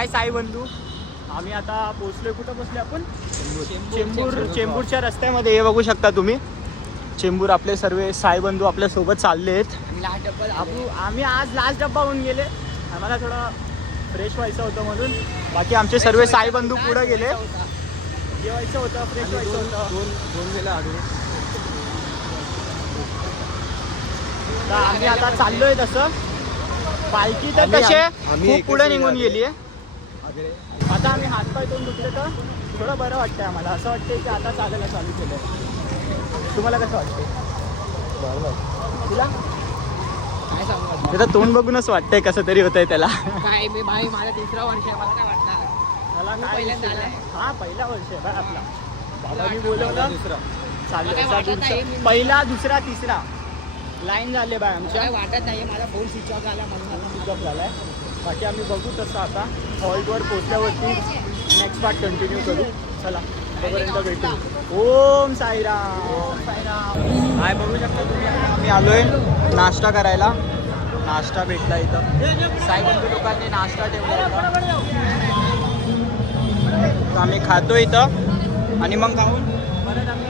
हाय साई बंधू. आम्ही आता पोहोचलोय. कुठं पोहोचले आपण? चेंबूरच्या रस्त्यामध्ये हे बघू शकता तुम्ही. चेंबूर आपले सर्व साई बंधू आपल्या सोबत चालले आहेत. आम्ही आज लास्ट डब्बा होऊन गेले. आम्हाला थोडं फ्रेश व्हायचं होतं म्हणून. बाकी आमचे सर्व साई बंधू पुढे गेले. जेवायचं होतं, फ्रेश व्हायचं होतं. दोन वेळा आम्ही आता चाललोय तसं. पालखी तर कसे खूप पुढे निघून गेली आहे. आता आम्ही हातपाय तोंड दुखले तर थोडं बरं वाटतंय आम्हाला. असं वाटतंय की आता चालायला चालू केलं. तुम्हाला कसं वाटतंय? तुला काय सांगू? त्याचं तोंड बघूनच वाटतंय कसं तरी होतंय त्याला. काय मी भाई माझा 3रा वर्ष आहे. मला काय वाटतं? मला काय पहिल्यांदा आलाय. हा पहिला वर्ष आहे आपला. बाबांनी बोलवलं चालू. पहिला, दुसरा, तिसरा लाईन झाले बाय आमच्या. काय वाटत नाही. मला फोन स्विच ऑफ झाला म्हणून मला पिकअप झालाय. बाकी आम्ही बघू तसं आता हॉल्टवर पोहोचल्यावरती नेक्स्ट पार्ट कंटिन्यू करू. चला तोपर्यंत भेटू. ओम साईराम. ओम साईराम. काय बघू शकता तुम्ही. आम्ही आलोय नाश्ता करायला. नाश्ता भेटला इथं. साईबंधू लोकांनी नाश्ता ठेवला. आम्ही खातो इथं आणि मग खाऊन परत आम्ही